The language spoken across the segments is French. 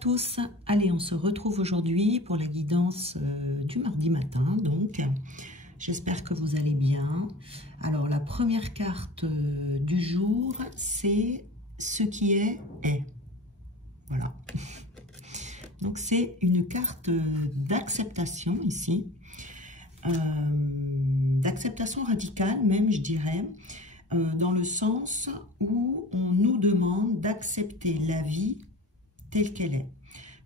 tous, allez on se retrouve aujourd'hui pour la guidance du mardi matin, donc j'espère que vous allez bien. Alors la première carte du jour, c'est ce qui est. Voilà, donc c'est une carte d'acceptation ici, d'acceptation radicale même, je dirais, dans le sens où on nous demande d'accepter la vie telle qu'elle est,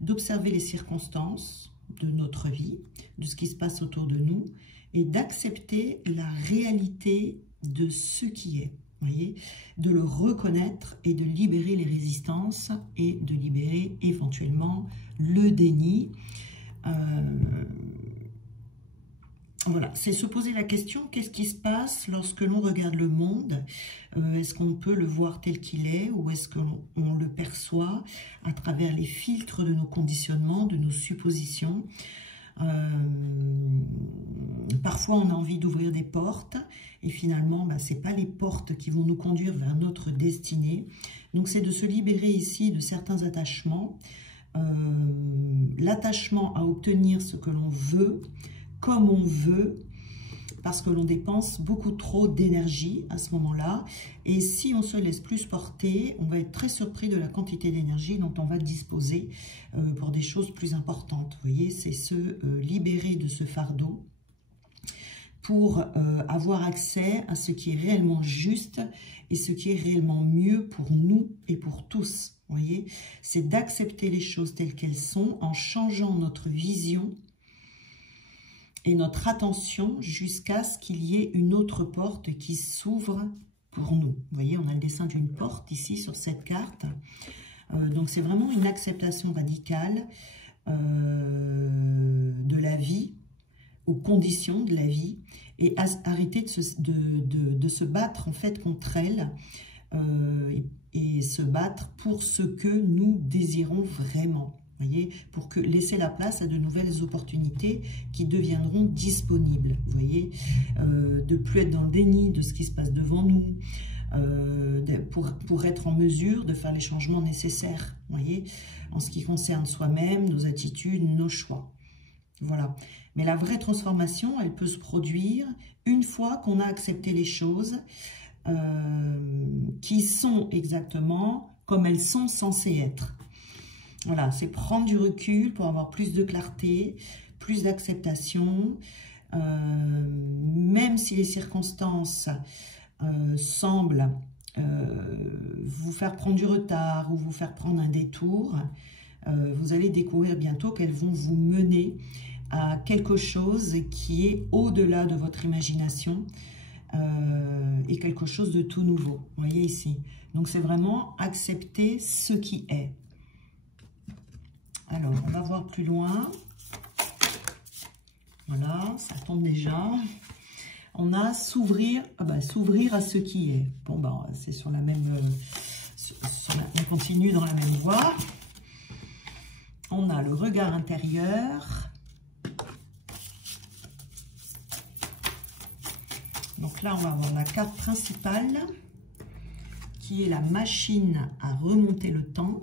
d'observer les circonstances de notre vie, de ce qui se passe autour de nous, et d'accepter la réalité de ce qui est, voyez, de le reconnaître et de libérer les résistances et de libérer éventuellement le déni. Voilà, c'est se poser la question, qu'est-ce qui se passe lorsque l'on regarde le monde? Est-ce qu'on peut le voir tel qu'il est ou est-ce qu'on le perçoit à travers les filtres de nos conditionnements, de nos suppositions? Parfois, on a envie d'ouvrir des portes et finalement, ce n'est pas les portes qui vont nous conduire vers notre destinée. Donc, c'est de se libérer ici de certains attachements, l'attachement à obtenir ce que l'on veut, comme on veut, parce que l'on dépense beaucoup trop d'énergie à ce moment-là. Et si on se laisse plus porter, on va être très surpris de la quantité d'énergie dont on va disposer pour des choses plus importantes. Vous voyez, c'est se libérer de ce fardeau pour avoir accès à ce qui est réellement juste et ce qui est réellement mieux pour nous et pour tous. Vous voyez, c'est d'accepter les choses telles qu'elles sont en changeant notre vision et notre attention jusqu'à ce qu'il y ait une autre porte qui s'ouvre pour nous. Vous voyez, on a le dessin d'une porte ici sur cette carte. Donc c'est vraiment une acceptation radicale de la vie, aux conditions de la vie, et arrêter de se battre en fait contre elle et se battre pour ce que nous désirons vraiment. Voyez, pour laisser la place à de nouvelles opportunités qui deviendront disponibles. Vous voyez, de plus être dans le déni de ce qui se passe devant nous, pour être en mesure de faire les changements nécessaires. Voyez, en ce qui concerne soi-même, nos attitudes, nos choix. Voilà. Mais la vraie transformation, elle peut se produire une fois qu'on a accepté les choses qui sont exactement comme elles sont censées être. Voilà, c'est prendre du recul pour avoir plus de clarté, plus d'acceptation, même si les circonstances semblent vous faire prendre du retard ou vous faire prendre un détour, vous allez découvrir bientôt qu'elles vont vous mener à quelque chose qui est au-delà de votre imagination et quelque chose de tout nouveau. Vous voyez ici. Donc c'est vraiment accepter ce qui est. Alors, on va voir plus loin. Voilà, ça tombe déjà. On a s'ouvrir, s'ouvrir à ce qui est. Bon, c'est sur la même... on continue dans la même voie. On a le regard intérieur. Donc là, on va avoir la carte principale, qui est la machine à remonter le temps.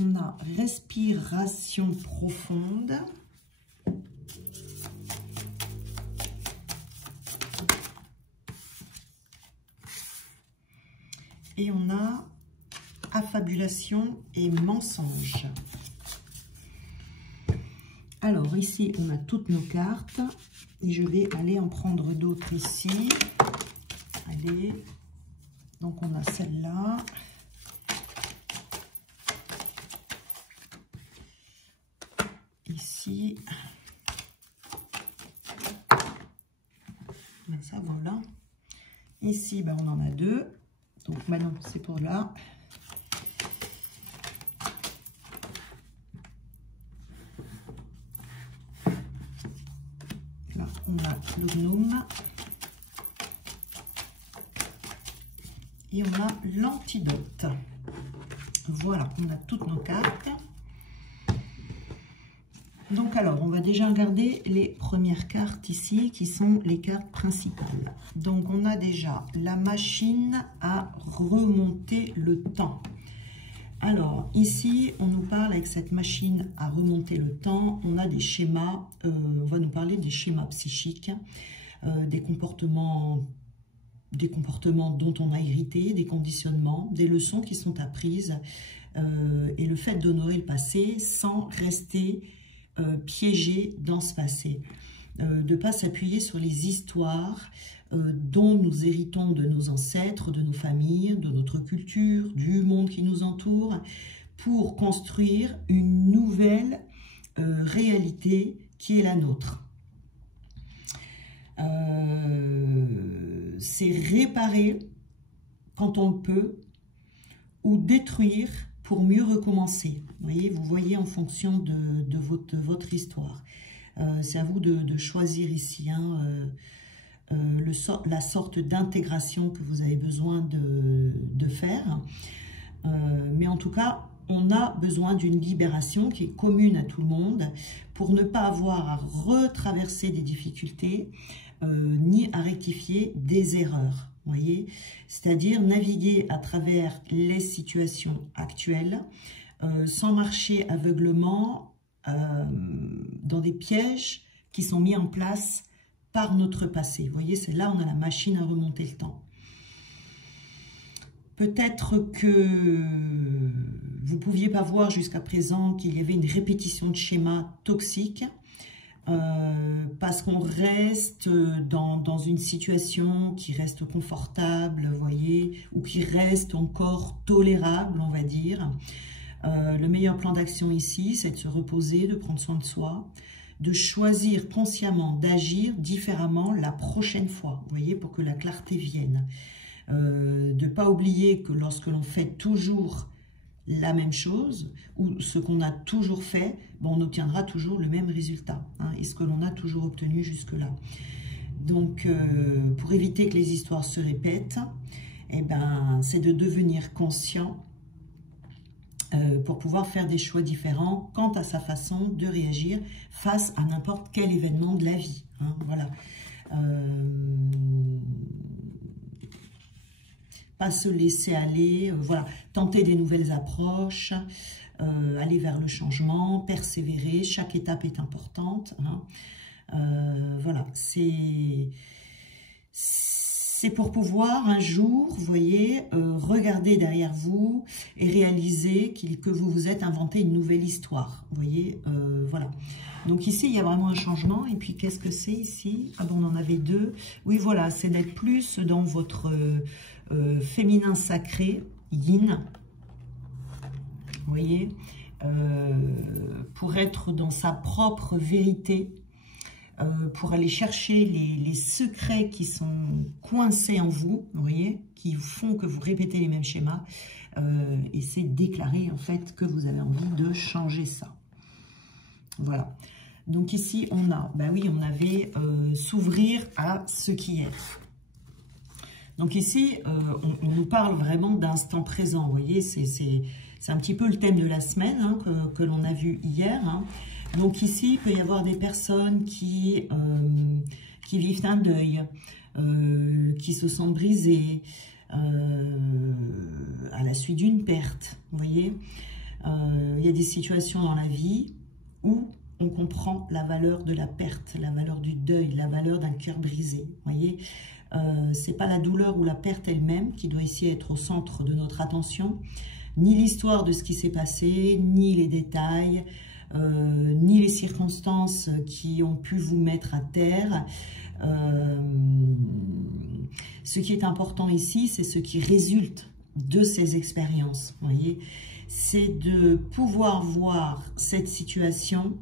On a respiration profonde. Et on a affabulation et mensonge. Alors ici, on a toutes nos cartes. Et je vais aller en prendre d'autres ici. Allez. Donc on a celle-là. Ici, ça voilà. Ici, on en a deux. Donc maintenant, c'est pour là. Là, on a le gnome. Et on a l'antidote. Voilà, on a toutes nos cartes. Donc alors, on va déjà regarder les premières cartes ici, qui sont les cartes principales. Donc on a déjà la machine à remonter le temps. Alors ici, on nous parle avec cette machine à remonter le temps, on a des schémas, on va nous parler des schémas psychiques, des comportements dont on a hérité, des conditionnements, des leçons qui sont apprises, et le fait d'honorer le passé sans rester piégé dans ce passé, de ne pas s'appuyer sur les histoires dont nous héritons de nos ancêtres, de nos familles, de notre culture, du monde qui nous entoure, pour construire une nouvelle réalité qui est la nôtre. C'est réparer quand on le peut, ou détruire pour mieux recommencer. Vous voyez en fonction de votre histoire. C'est à vous de choisir ici la sorte d'intégration que vous avez besoin de faire. Mais en tout cas, on a besoin d'une libération qui est commune à tout le monde pour ne pas avoir à retraverser des difficultés ni à rectifier des erreurs. Voyez, c'est-à-dire naviguer à travers les situations actuelles sans marcher aveuglement dans des pièges qui sont mis en place par notre passé. Vous voyez, c'est là on a la machine à remonter le temps. Peut-être que vous ne pouviez pas voir jusqu'à présent qu'il y avait une répétition de schémas toxiques, parce qu'on reste dans une situation qui reste confortable, vous voyez, ou qui reste encore tolérable, on va dire. Le meilleur plan d'action ici, c'est de se reposer, de prendre soin de soi, de choisir consciemment d'agir différemment la prochaine fois, vous voyez, pour que la clarté vienne. De ne pas oublier que lorsque l'on fait toujours la même chose, ou ce qu'on a toujours fait, bon, on obtiendra toujours le même résultat, et ce que l'on a toujours obtenu jusque-là. Donc, pour éviter que les histoires se répètent, eh ben, c'est de devenir conscient pour pouvoir faire des choix différents quant à sa façon de réagir face à n'importe quel événement de la vie. Voilà. Pas se laisser aller, voilà, tenter des nouvelles approches, aller vers le changement, persévérer, chaque étape est importante. Voilà, c'est pour pouvoir un jour, vous voyez, regarder derrière vous et réaliser que vous vous êtes inventé une nouvelle histoire. Vous voyez, voilà. Donc ici, il y a vraiment un changement. Et puis, qu'est-ce que c'est ici? Ah bon, on en avait deux. Oui, voilà, c'est d'être plus dans votre féminin sacré, yin. Vous voyez, pour être dans sa propre vérité, pour aller chercher les secrets qui sont coincés en vous, vous voyez, qui font que vous répétez les mêmes schémas, et c'est déclarer en fait que vous avez envie de changer ça. Voilà. Donc ici, on a, ben oui, on avait s'ouvrir à ce qui est. Donc ici, on nous parle vraiment d'instant présent, vous voyez, c'est un petit peu le thème de la semaine que l'on a vu hier. Donc ici, il peut y avoir des personnes qui vivent un deuil, qui se sentent brisées à la suite d'une perte, vous voyez. Il y a des situations dans la vie où on comprend la valeur de la perte, la valeur du deuil, la valeur d'un cœur brisé, vous voyez. C'est pas la douleur ou la perte elle-même qui doit ici être au centre de notre attention, ni l'histoire de ce qui s'est passé, ni les détails, ni les circonstances qui ont pu vous mettre à terre. Ce qui est important ici, c'est ce qui résulte de ces expériences, vous voyez. C'est de pouvoir voir cette situation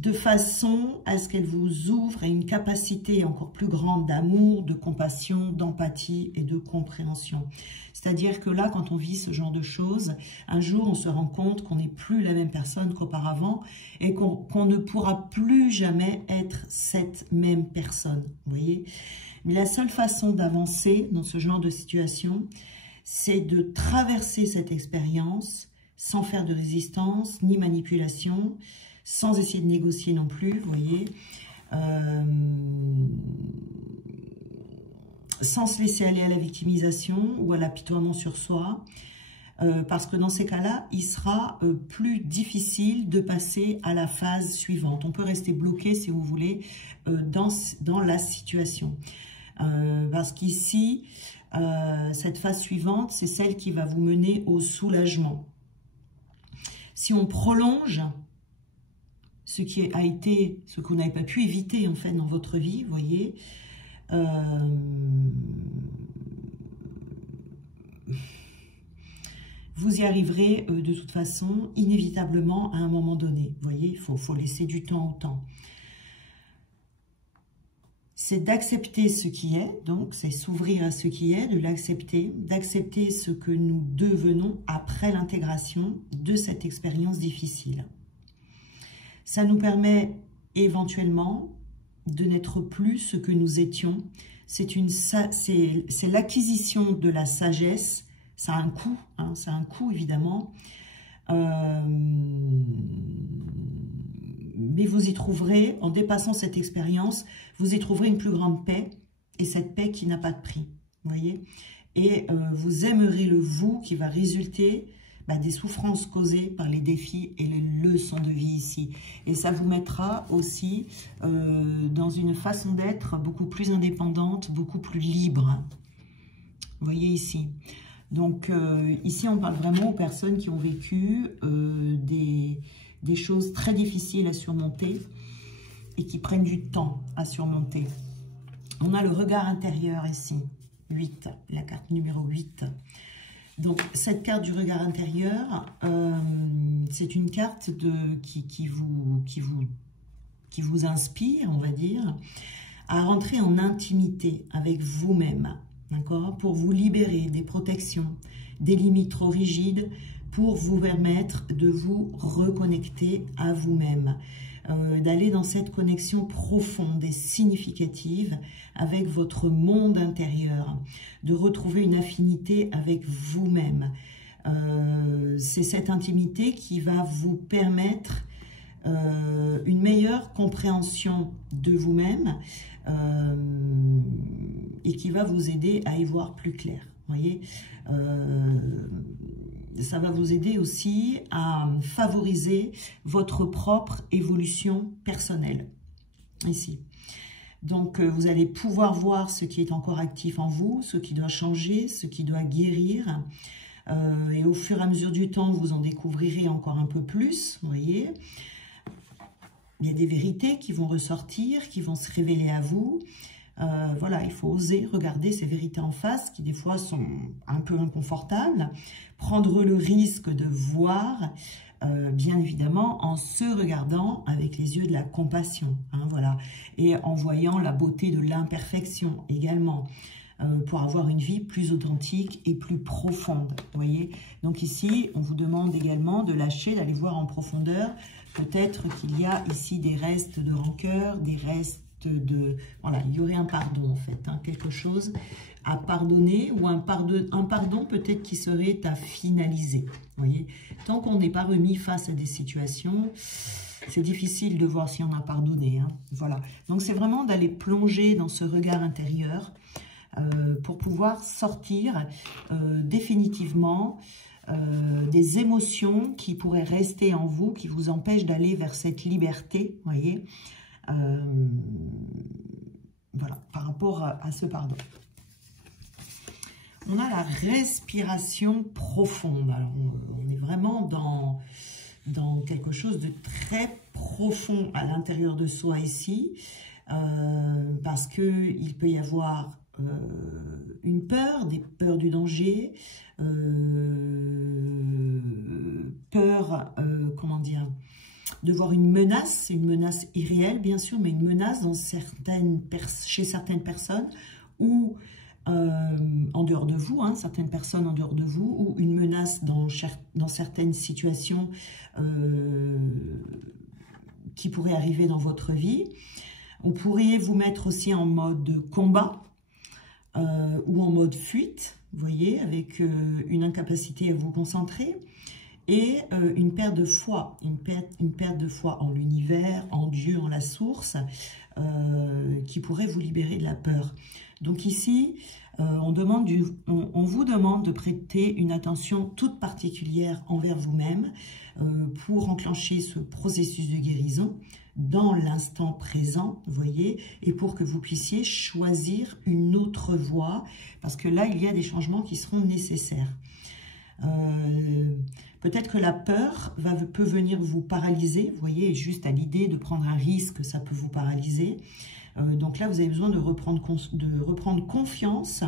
de façon à ce qu'elle vous ouvre à une capacité encore plus grande d'amour, de compassion, d'empathie et de compréhension. C'est-à-dire que là, quand on vit ce genre de choses, un jour, on se rend compte qu'on n'est plus la même personne qu'auparavant et qu'on ne pourra plus jamais être cette même personne. Vous voyez ? Mais la seule façon d'avancer dans ce genre de situation, c'est de traverser cette expérience sans faire de résistance, ni manipulation, sans essayer de négocier non plus, vous voyez. Sans se laisser aller à la victimisation ou à l'apitoiement sur soi. Parce que dans ces cas-là, il sera plus difficile de passer à la phase suivante. On peut rester bloqué, si vous voulez, dans la situation. Parce qu'ici, cette phase suivante, c'est celle qui va vous mener au soulagement. Si on prolonge ce qui a été, ce que vous n'avez pas pu éviter en fait dans votre vie, vous voyez, vous y arriverez de toute façon, inévitablement, à un moment donné. Vous voyez, il faut laisser du temps au temps. C'est d'accepter ce qui est, donc c'est s'ouvrir à ce qui est, de l'accepter, d'accepter ce que nous devenons après l'intégration de cette expérience difficile. Ça nous permet éventuellement de n'être plus ce que nous étions. C'est l'acquisition de la sagesse. Ça a un coût, hein, ça a un coût évidemment. Mais vous y trouverez, en dépassant cette expérience, vous y trouverez une plus grande paix, et cette paix qui n'a pas de prix, vous voyez. Et vous aimerez le vous qui va résulter des souffrances causées par les défis et les leçons de vie ici. Et ça vous mettra aussi dans une façon d'être beaucoup plus indépendante, beaucoup plus libre. Vous voyez ici. Donc ici, on parle vraiment aux personnes qui ont vécu des choses très difficiles à surmonter et qui prennent du temps à surmonter. On a le regard intérieur ici, 8, la carte numéro 8. Donc cette carte du regard intérieur, c'est une carte qui vous inspire, on va dire, à rentrer en intimité avec vous-même, d'accord, pour vous libérer des protections, des limites trop rigides, pour vous permettre de vous reconnecter à vous-même, d'aller dans cette connexion profonde et significative avec votre monde intérieur, de retrouver une affinité avec vous-même. C'est cette intimité qui va vous permettre une meilleure compréhension de vous-même et qui va vous aider à y voir plus clair. Vous voyez, ça va vous aider aussi à favoriser votre propre évolution personnelle, ici. Donc, vous allez pouvoir voir ce qui est encore actif en vous, ce qui doit changer, ce qui doit guérir. Et au fur et à mesure du temps, vous en découvrirez encore un peu plus, vous voyez. Il y a des vérités qui vont ressortir, qui vont se révéler à vous. Voilà, il faut oser regarder ces vérités en face qui des fois sont un peu inconfortables, prendre le risque de voir, bien évidemment, en se regardant avec les yeux de la compassion, hein, voilà, et en voyant la beauté de l'imperfection également, pour avoir une vie plus authentique et plus profonde, vous voyez. Donc ici, on vous demande également de lâcher, d'aller voir en profondeur. Peut-être qu'il y a ici des restes de rancœur, des restes voilà, il y aurait un pardon en fait, hein, quelque chose à pardonner ou un pardon peut-être qui serait à finaliser. Vous voyez, tant qu'on n'est pas remis face à des situations, c'est difficile de voir si on a pardonné. Hein, voilà, donc c'est vraiment d'aller plonger dans ce regard intérieur pour pouvoir sortir définitivement des émotions qui pourraient rester en vous, qui vous empêchent d'aller vers cette liberté, vous voyez. Voilà, par rapport à ce pardon. On a la respiration profonde. Alors, on est vraiment dans quelque chose de très profond à l'intérieur de soi ici, parce qu'il peut y avoir une peur, des peurs du danger, peur, comment dire, de voir une menace irréelle bien sûr, mais une menace chez certaines personnes ou en dehors de vous, hein, certaines personnes en dehors de vous, ou une menace dans certaines situations qui pourraient arriver dans votre vie. Vous pourriez vous mettre aussi en mode combat ou en mode fuite, vous voyez, avec une incapacité à vous concentrer. et une perte de foi, une perte de foi en l'univers, en Dieu, en la source, qui pourrait vous libérer de la peur. Donc ici, on vous demande de prêter une attention toute particulière envers vous-même pour enclencher ce processus de guérison dans l'instant présent, vous voyez, et pour que vous puissiez choisir une autre voie, parce que là, il y a des changements qui seront nécessaires. Peut-être que la peur peut venir vous paralyser, vous voyez, juste à l'idée de prendre un risque, ça peut vous paralyser. Donc là, vous avez besoin de reprendre confiance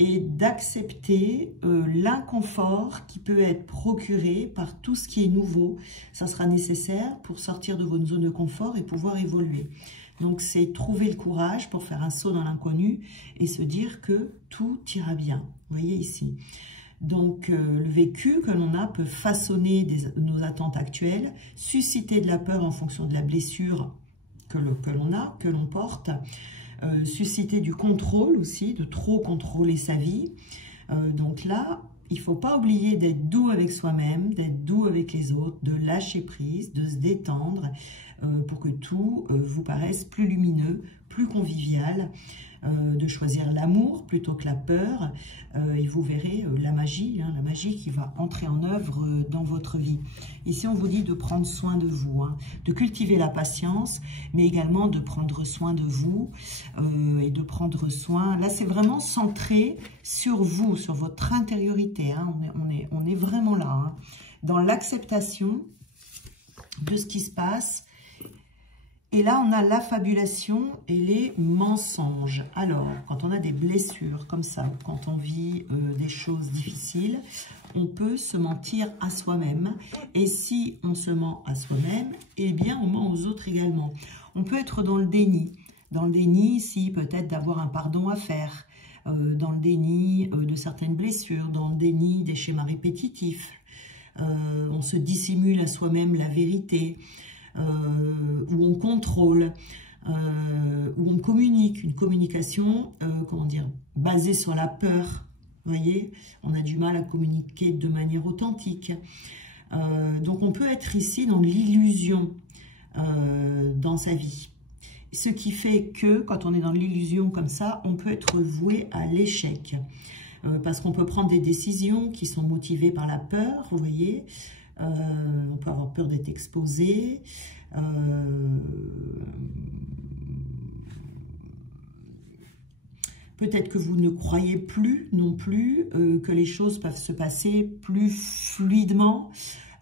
et d'accepter l'inconfort qui peut être procuré par tout ce qui est nouveau. Ça sera nécessaire pour sortir de votre zone de confort et pouvoir évoluer. Donc c'est trouver le courage pour faire un saut dans l'inconnu et se dire que tout ira bien. Vous voyez ici. Donc le vécu que l'on a peut façonner nos attentes actuelles, susciter de la peur en fonction de la blessure que l'on porte, susciter du contrôle aussi, de trop contrôler sa vie. Donc là, il ne faut pas oublier d'être doux avec soi-même, d'être doux avec les autres, de lâcher prise, de se détendre pour que tout vous paraisse plus lumineux, plus convivial, de choisir l'amour plutôt que la peur, et vous verrez la magie qui va entrer en œuvre dans votre vie. Ici, on vous dit de prendre soin de vous, de cultiver la patience, mais également de prendre soin de vous et de prendre soin. Là, c'est vraiment centré sur vous, sur votre intériorité. On est vraiment là, dans l'acceptation de ce qui se passe. Et là, on a l'affabulation et les mensonges. Alors, quand on a des blessures comme ça, quand on vit des choses difficiles, on peut se mentir à soi-même. Et si on se ment à soi-même, eh bien, on ment aux autres également. On peut être dans le déni. Dans le déni, ici, peut-être d'avoir un pardon à faire. Dans le déni de certaines blessures, dans le déni des schémas répétitifs. On se dissimule à soi-même la vérité. Où on contrôle, où on communique, une communication, comment dire, basée sur la peur. Vous voyez, on a du mal à communiquer de manière authentique. Donc on peut être ici dans l'illusion dans sa vie. Ce qui fait que quand on est dans l'illusion comme ça, on peut être voué à l'échec. Parce qu'on peut prendre des décisions qui sont motivées par la peur, vous voyez. On peut avoir peur d'être exposé. Peut-être que vous ne croyez plus non plus que les choses peuvent se passer plus fluidement,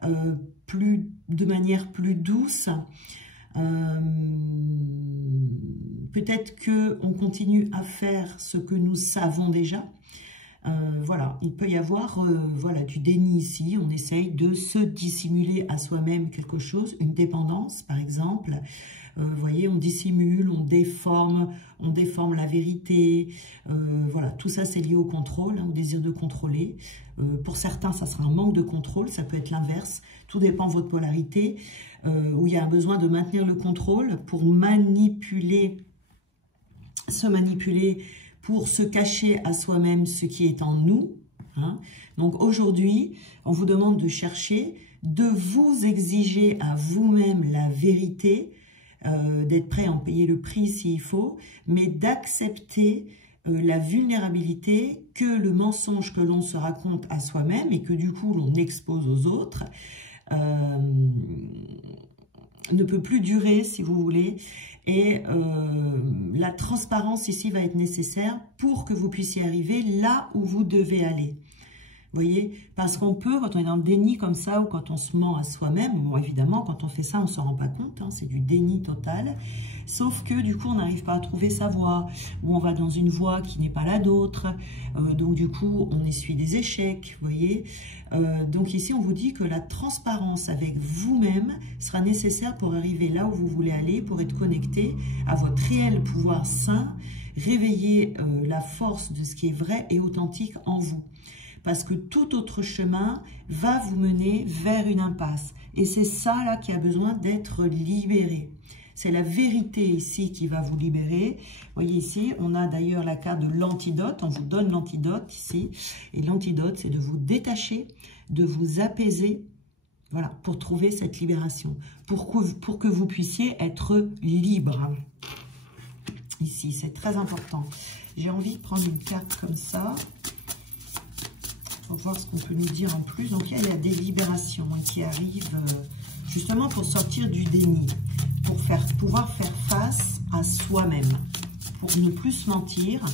de manière plus douce. Peut-être qu'on continue à faire ce que nous savons déjà. Voilà, il peut y avoir voilà, du déni ici, on essaye de se dissimuler à soi-même quelque chose, une dépendance par exemple, vous voyez, on dissimule, on déforme la vérité, voilà, tout ça c'est lié au contrôle, au désir de contrôler. Pour certains, ça sera un manque de contrôle, ça peut être l'inverse, tout dépend de votre polarité, où il y a un besoin de maintenir le contrôle pour se manipuler, pour se cacher à soi-même ce qui est en nous. Donc aujourd'hui, on vous demande de chercher, de vous exiger à vous-même la vérité, d'être prêt à en payer le prix s'il faut, mais d'accepter la vulnérabilité, que le mensonge que l'on se raconte à soi-même et que du coup l'on expose aux autres, ne peut plus durer, si vous voulez, et la transparence ici va être nécessaire pour que vous puissiez arriver là où vous devez aller. Vous voyez, parce qu'on peut, quand on est dans le déni comme ça, ou quand on se ment à soi-même, bon évidemment, quand on fait ça, on ne s'en rend pas compte, c'est du déni total, sauf que du coup, on n'arrive pas à trouver sa voie, ou on va dans une voie qui n'est pas la nôtre, donc du coup, on essuie des échecs, vous voyez. Donc ici, on vous dit que la transparence avec vous-même sera nécessaire pour arriver là où vous voulez aller, pour être connecté à votre réel pouvoir sain, réveiller la force de ce qui est vrai et authentique en vous. Parce que tout autre chemin va vous mener vers une impasse. Et c'est ça là qui a besoin d'être libéré. C'est la vérité ici qui va vous libérer. Vous voyez ici, on a d'ailleurs la carte de l'antidote. On vous donne l'antidote ici. Et l'antidote, c'est de vous détacher de vous apaiser, voilà, pour trouver cette libération, pour que vous puissiez être libre. Ici, c'est très important. J'ai envie de prendre une carte comme ça, pour voir ce qu'on peut nous dire en plus. Donc, il y a des libérations qui arrivent justement pour sortir du déni, pour pouvoir faire face à soi-même, pour ne plus se mentir,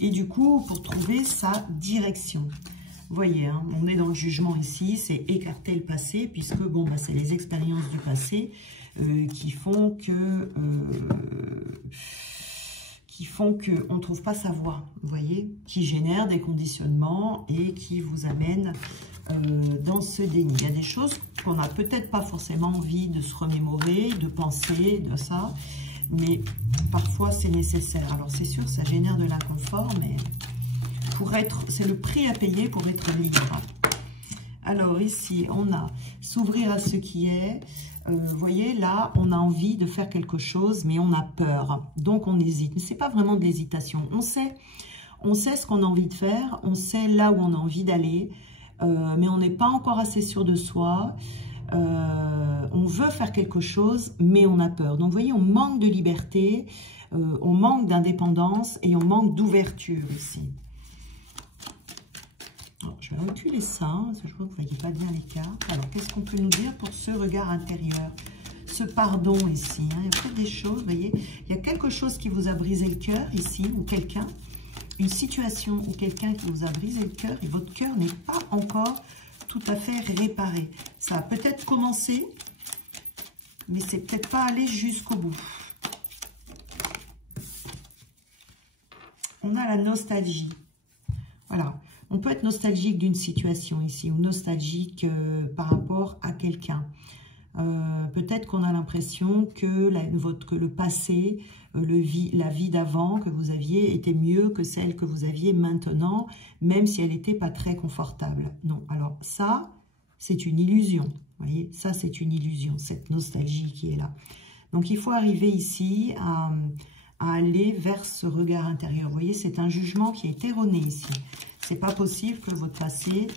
et du coup, pour trouver sa direction. Vous voyez, hein, on est dans le jugement ici, c'est écarter le passé, puisque bon, bah, c'est les expériences du passé qui font qu'on ne trouve pas sa voie, vous voyez, qui génèrent des conditionnements et qui vous amènent dans ce déni. Il y a des choses qu'on n'a peut-être pas forcément envie de se remémorer, de penser, de ça, mais parfois c'est nécessaire. Alors c'est sûr, ça génère de l'inconfort, mais c'est le prix à payer pour être libre. Alors ici, on a s'ouvrir à ce qui est. Vous voyez, là, on a envie de faire quelque chose, mais on a peur. Donc, on hésite. Mais ce n'est pas vraiment de l'hésitation. On sait ce qu'on a envie de faire. On sait là où on a envie d'aller. Mais on n'est pas encore assez sûr de soi. On veut faire quelque chose, mais on a peur. Donc, vous voyez, on manque de liberté. On manque d'indépendance et on manque d'ouverture ici. Alors, je vais reculer ça, parce que je vois que vous ne voyez pas bien les cartes. Alors, qu'est-ce qu'on peut nous dire pour ce regard intérieur? Ce pardon ici, hein, il y a peut-être des choses, vous voyez. Il y a quelque chose qui vous a brisé le cœur ici, ou quelqu'un, une situation ou quelqu'un qui vous a brisé le cœur, et votre cœur n'est pas encore tout à fait réparé. Ça a peut-être commencé, mais c'est peut-être pas allé jusqu'au bout. On a la nostalgie. Voilà. On peut être nostalgique d'une situation ici, ou nostalgique par rapport à quelqu'un. Peut-être qu'on a l'impression que le passé, la vie d'avant que vous aviez était mieux que celle que vous aviez maintenant, même si elle n'était pas très confortable. Non, alors ça, c'est une illusion. Vous voyez, ça, c'est une illusion, cette nostalgie qui est là. Donc, il faut arriver ici à aller vers ce regard intérieur. Vous voyez, c'est un jugement qui est erroné ici. C'est pas possible que votre passé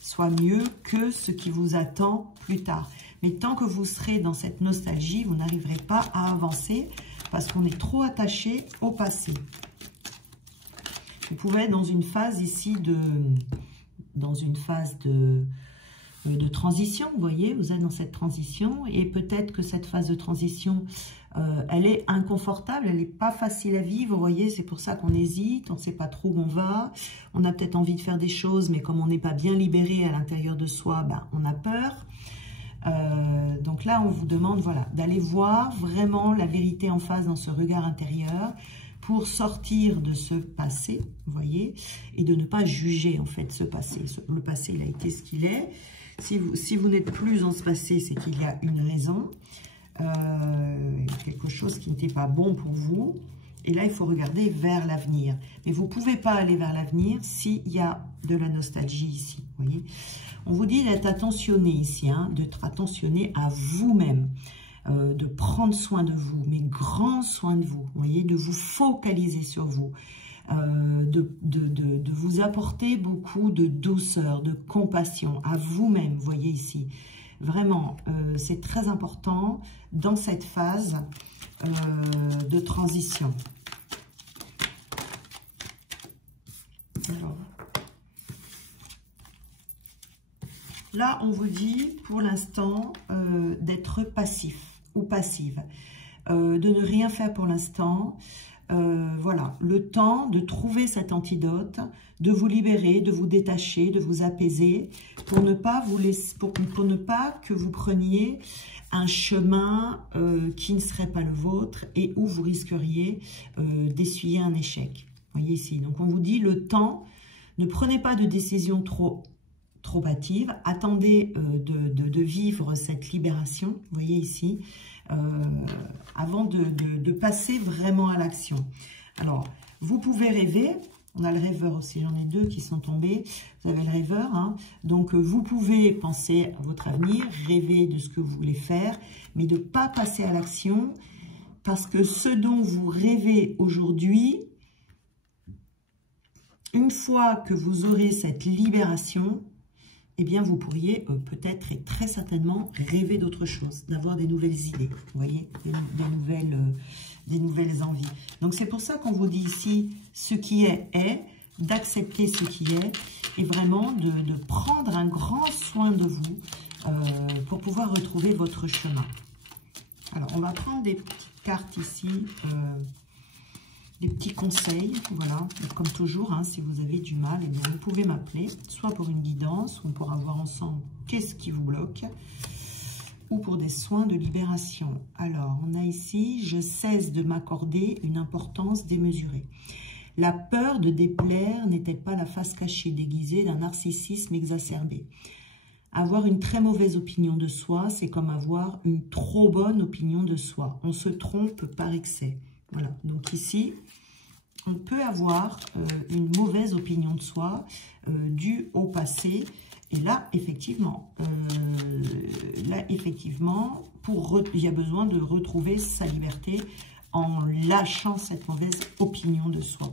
soit mieux que ce qui vous attend plus tard. Mais tant que vous serez dans cette nostalgie, vous n'arriverez pas à avancer parce qu'on est trop attaché au passé. Vous pouvez être dans une phase ici de transition, vous voyez, vous êtes dans cette transition et peut-être que cette phase de transition, elle est inconfortable, elle n'est pas facile à vivre, vous voyez, c'est pour ça qu'on hésite, on ne sait pas trop où on va, on a peut-être envie de faire des choses, mais comme on n'est pas bien libéré à l'intérieur de soi, ben, on a peur. Donc là, on vous demande voilà, d'aller voir vraiment la vérité en face dans ce regard intérieur, pour sortir de ce passé, vous voyez, et de ne pas juger en fait ce passé. Le passé, il a été ce qu'il est. Si vous n'êtes plus dans ce passé, c'est qu'il y a une raison, quelque chose qui n'était pas bon pour vous. Et là, il faut regarder vers l'avenir. Mais vous ne pouvez pas aller vers l'avenir s'il y a de la nostalgie ici, vous voyez. On vous dit d'être attentionné ici, hein, d'être attentionné à vous-même. De prendre soin de vous, mais grand soin de vous, voyez, de vous focaliser sur vous, de vous apporter beaucoup de douceur, de compassion à vous-même, voyez ici. Vraiment, c'est très important dans cette phase de transition. Alors, là, on vous dit pour l'instant d'être passif ou passive, de ne rien faire pour l'instant. Voilà, le temps de trouver cet antidote, de vous libérer, de vous détacher, de vous apaiser, pour ne pas vous laisser, pour ne pas que vous preniez un chemin qui ne serait pas le vôtre et où vous risqueriez d'essuyer un échec. Vous voyez ici, donc on vous dit le temps, ne prenez pas de décision trop hâtive, attendez de vivre cette libération, vous voyez ici, avant de passer vraiment à l'action. Alors, vous pouvez rêver, on a le rêveur aussi, j'en ai deux qui sont tombés, vous avez le rêveur, hein, donc vous pouvez penser à votre avenir, rêver de ce que vous voulez faire, mais de ne pas passer à l'action, parce que ce dont vous rêvez aujourd'hui, une fois que vous aurez cette libération, eh bien, vous pourriez peut-être et très certainement rêver d'autre chose, d'avoir des nouvelles idées, vous voyez, des nouvelles envies. Donc, c'est pour ça qu'on vous dit ici, ce qui est, d'accepter ce qui est, et vraiment de prendre un grand soin de vous pour pouvoir retrouver votre chemin. Alors, on va prendre des petites cartes ici, des petits conseils, voilà, comme toujours, hein, si vous avez du mal, eh bien, vous pouvez m'appeler, soit pour une guidance, ou pour voir ensemble qu'est-ce qui vous bloque, ou pour des soins de libération. Alors, on a ici, je cesse de m'accorder une importance démesurée. La peur de déplaire n'était pas la face cachée déguisée d'un narcissisme exacerbé. Avoir une très mauvaise opinion de soi, c'est comme avoir une trop bonne opinion de soi. On se trompe par excès. Voilà, donc ici, on peut avoir une mauvaise opinion de soi due au passé. Et là, effectivement, il y a besoin de retrouver sa liberté en lâchant cette mauvaise opinion de soi.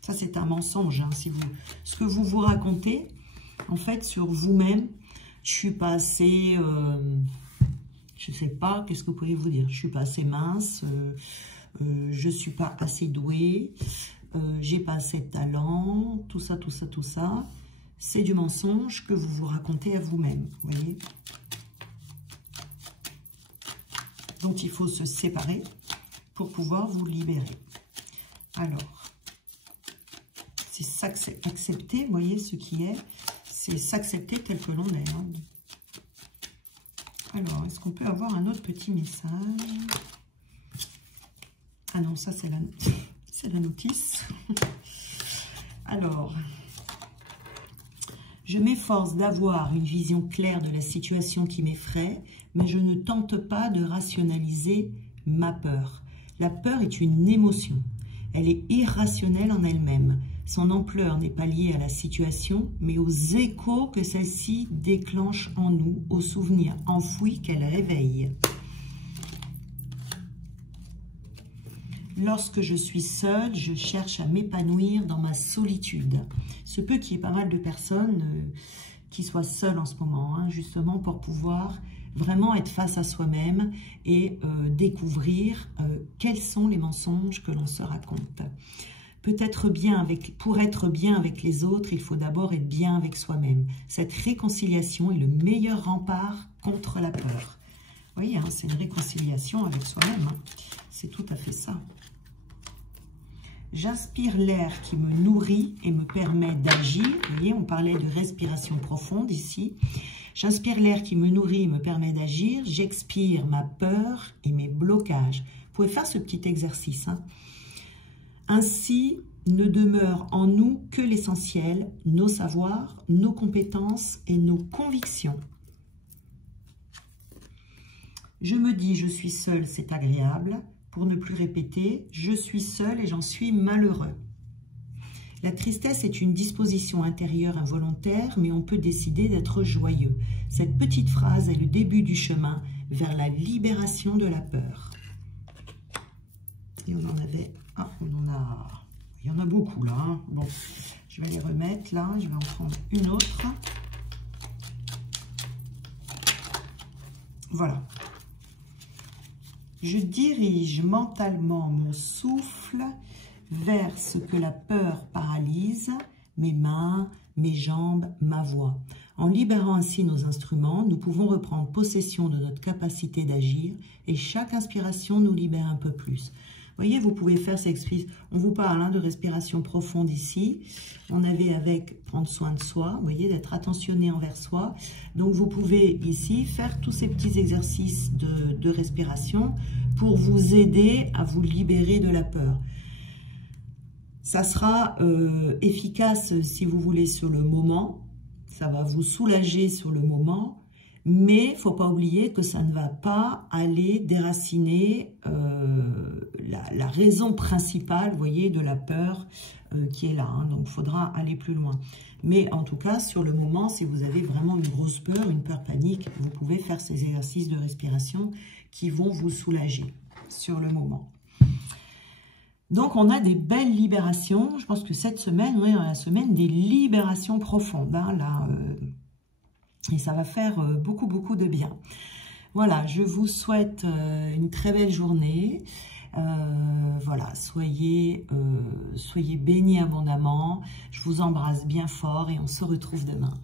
Ça, c'est un mensonge. Hein, ce que vous vous racontez, en fait, sur vous-même, je suis pas assez... je ne sais pas, qu'est-ce que vous pourriez vous dire? Je ne suis pas assez mince, je ne suis pas assez douée, j'ai pas assez de talent, tout ça, tout ça, tout ça. C'est du mensonge que vous vous racontez à vous-même, vous voyez? Donc, il faut se séparer pour pouvoir vous libérer. Alors, c'est accepter, vous voyez, ce qui est, c'est s'accepter tel que l'on est. Hein. Alors, est-ce qu'on peut avoir un autre petit message? Ah non, ça c'est la notice. Alors, je m'efforce d'avoir une vision claire de la situation qui m'effraie, mais je ne tente pas de rationaliser ma peur. La peur est une émotion. Elle est irrationnelle en elle-même. Son ampleur n'est pas liée à la situation, mais aux échos que celle-ci déclenche en nous, aux souvenirs enfouis qu'elle réveille. Lorsque je suis seule, je cherche à m'épanouir dans ma solitude. Se peut qu'il y ait pas mal de personnes qui soient seules en ce moment, hein, justement pour pouvoir vraiment être face à soi-même et découvrir quels sont les mensonges que l'on se raconte. Pour être bien avec les autres, il faut d'abord être bien avec soi-même. Cette réconciliation est le meilleur rempart contre la peur. Vous voyez, hein, c'est une réconciliation avec soi-même. Hein. C'est tout à fait ça. J'inspire l'air qui me nourrit et me permet d'agir. Vous voyez, on parlait de respiration profonde ici. J'inspire l'air qui me nourrit et me permet d'agir. J'expire ma peur et mes blocages. Vous pouvez faire ce petit exercice. Hein. Ainsi, ne demeure en nous que l'essentiel, nos savoirs, nos compétences et nos convictions. Je me dis, je suis seul, c'est agréable. Pour ne plus répéter, je suis seul et j'en suis malheureux. La tristesse est une disposition intérieure involontaire, mais on peut décider d'être joyeux. Cette petite phrase est le début du chemin vers la libération de la peur. Et on en avait... Ah, il y en a beaucoup là. Hein. Bon, je vais les remettre là. Je vais en prendre une autre. Voilà. Je dirige mentalement mon souffle vers ce que la peur paralyse, mes mains, mes jambes, ma voix. En libérant ainsi nos instruments, nous pouvons reprendre possession de notre capacité d'agir et chaque inspiration nous libère un peu plus. Vous voyez, vous pouvez faire cette exercice. On vous parle hein, de respiration profonde ici. On avait avec prendre soin de soi, vous voyez, d'être attentionné envers soi. Donc, vous pouvez ici faire tous ces petits exercices de respiration pour vous aider à vous libérer de la peur. Ça sera efficace, si vous voulez, sur le moment. Ça va vous soulager sur le moment. Mais il ne faut pas oublier que ça ne va pas aller déraciner la raison principale, vous voyez, de la peur qui est là. Hein. Donc, il faudra aller plus loin. Mais en tout cas, sur le moment, si vous avez vraiment une grosse peur, une peur panique, vous pouvez faire ces exercices de respiration qui vont vous soulager sur le moment. Donc, on a des belles libérations. Je pense que cette semaine, on est dans la semaine des libérations profondes. Hein, là, et ça va faire beaucoup, beaucoup de bien. Voilà, je vous souhaite une très belle journée. Voilà, soyez bénis abondamment. Je vous embrasse bien fort et on se retrouve demain.